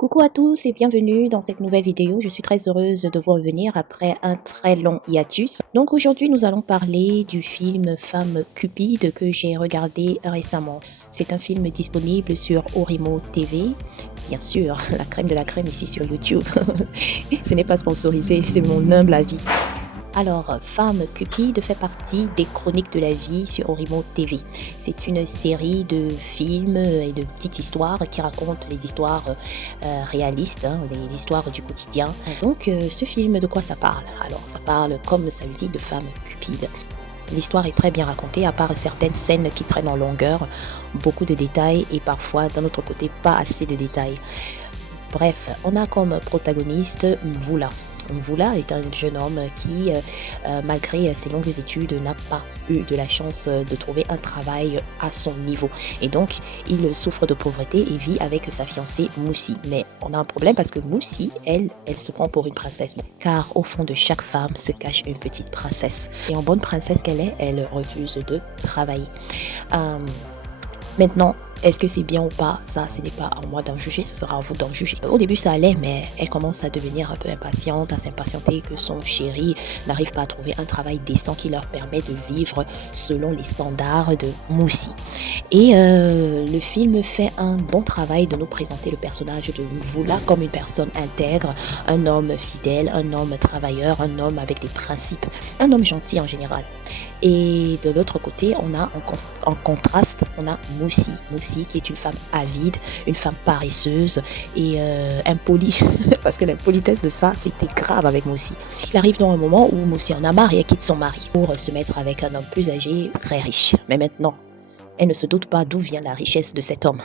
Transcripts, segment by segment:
Coucou à tous et bienvenue dans cette nouvelle vidéo. Je suis très heureuse de vous revenir après un très long hiatus. Donc aujourd'hui, nous allons parler du film Femme Cupide que j'ai regardé récemment. C'est un film disponible sur Orimo TV. Bien sûr, la crème de la crème ici sur YouTube. Ce n'est pas sponsorisé, c'est mon humble avis. Alors, Femme Cupide fait partie des Chroniques de la vie sur Orimo TV. C'est une série de films et de petites histoires qui racontent les histoires réalistes, les histoires du quotidien. Donc, ce film, de quoi ça parle? Alors, ça parle, comme ça le dit, de Femme Cupide. L'histoire est très bien racontée, à part certaines scènes qui traînent en longueur, beaucoup de détails et parfois, d'un autre côté, pas assez de détails. Bref, on a comme protagoniste Mvula. Mvula est un jeune homme qui, malgré ses longues études, n'a pas eu de la chance de trouver un travail à son niveau. Et donc, il souffre de pauvreté et vit avec sa fiancée Moussi. Mais on a un problème parce que Moussi, elle se prend pour une princesse. Car au fond de chaque femme se cache une petite princesse. Et en bonne princesse qu'elle est, elle refuse de travailler. Maintenant, est-ce que c'est bien ou pas? Ça, ce n'est pas à moi d'en juger, ce sera à vous d'en juger. Au début, ça allait, mais elle commence à devenir un peu impatiente, à s'impatienter que son chéri n'arrive pas à trouver un travail décent qui leur permet de vivre selon les standards de Moussi. Et le film fait un bon travail de nous présenter le personnage de Mvula comme une personne intègre, un homme fidèle, un homme travailleur, un homme avec des principes, un homme gentil en général. Et de l'autre côté, on a en contraste, on a Moussi. Moussi qui est une femme avide, une femme paresseuse et impolie. Parce que l'impolitesse de ça, c'était grave avec Moussi. Il arrive dans un moment où Moussi en a marre et elle quitte son mari pour se mettre avec un homme plus âgé, très riche. Mais maintenant, elle ne se doute pas d'où vient la richesse de cet homme.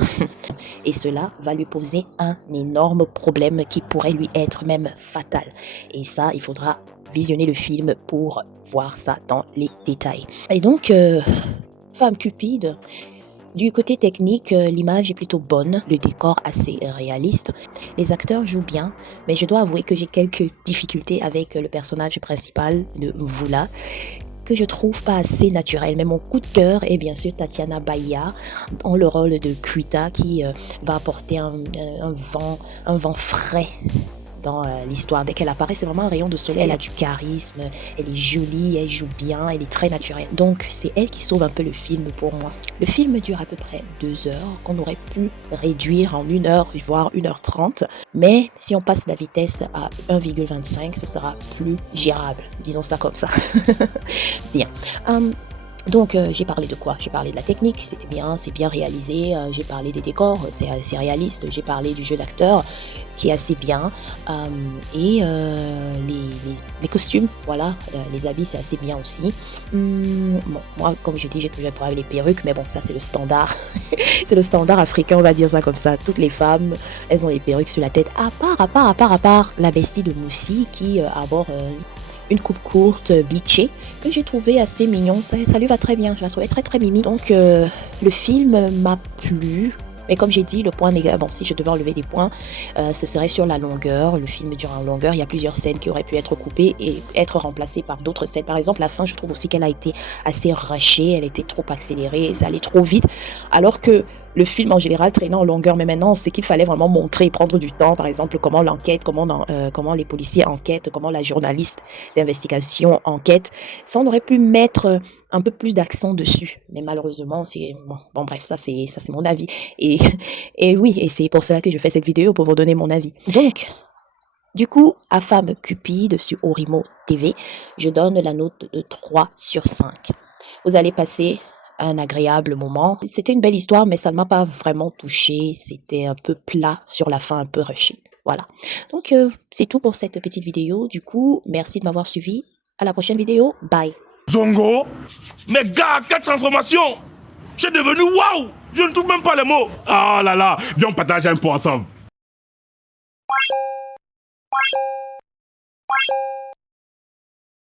Et cela va lui poser un énorme problème qui pourrait lui être même fatal. Et ça, il faudra visionner le film pour voir ça dans les détails. Et donc, Femme Cupide, du côté technique, l'image est plutôt bonne, le décor assez réaliste. Les acteurs jouent bien, mais je dois avouer que j'ai quelques difficultés avec le personnage principal de Mvula, que je trouve pas assez naturel. Mais mon coup de cœur est bien sûr Tatiana Baïa dans le rôle de Kuita qui va apporter un vent frais dans l'histoire. Dès qu'elle apparaît, c'est vraiment un rayon de soleil. Elle a du charisme, elle est jolie, elle joue bien, elle est très naturelle. Donc, c'est elle qui sauve un peu le film pour moi. Le film dure à peu près 2 heures, qu'on aurait pu réduire en 1 heure, voire 1h30. Mais si on passe la vitesse à 1,25, ce sera plus gérable. Disons ça comme ça. Bien. Donc j'ai parlé de quoi? J'ai parlé de la technique, c'était bien, c'est bien réalisé, j'ai parlé des décors, c'est assez réaliste, j'ai parlé du jeu d'acteur qui est assez bien, et les costumes, voilà, les habits c'est assez bien aussi. Bon, moi comme je dis, j'ai toujours un problème avec les perruques, mais bon ça c'est le standard, c'est le standard africain, on va dire ça comme ça. Toutes les femmes, elles ont les perruques sur la tête, à part la bestie de Moussi qui arbore une coupe courte, bleachée, que j'ai trouvé assez mignon. Ça lui va très bien, je la trouvais très mimi. Donc le film m'a plu. Mais comme j'ai dit, le point négatif, bon, si je devais enlever des points, ce serait sur la longueur. Le film dure en longueur. Il y a plusieurs scènes qui auraient pu être coupées et être remplacées par d'autres scènes. Par exemple, la fin, je trouve aussi qu'elle a été assez rushée. Elle était trop accélérée, ça allait trop vite. Alors que le film en général traînait en longueur, mais maintenant c'est qu'il fallait vraiment montrer, prendre du temps, par exemple comment l'enquête, comment les policiers enquêtent, comment la journaliste d'investigation enquête. Ça, on aurait pu mettre un peu plus d'accent dessus, mais malheureusement c'est bon bref, ça c'est mon avis et oui, et c'est pour cela que je fais cette vidéo, pour vous donner mon avis. Donc du coup, à Femme Cupide sur Orimo TV, je donne la note de 3 sur 5. Vous allez passer un agréable moment. C'était une belle histoire, mais ça ne m'a pas vraiment touchée. C'était un peu plat sur la fin, un peu rushé. Voilà. Donc, c'est tout pour cette petite vidéo. Du coup, merci de m'avoir suivi. À la prochaine vidéo. Bye. Zongo, mais gars, quelle transformation! Je suis devenu waouh! Je ne trouve même pas les mots! Ah là là, viens on partage un pot ensemble.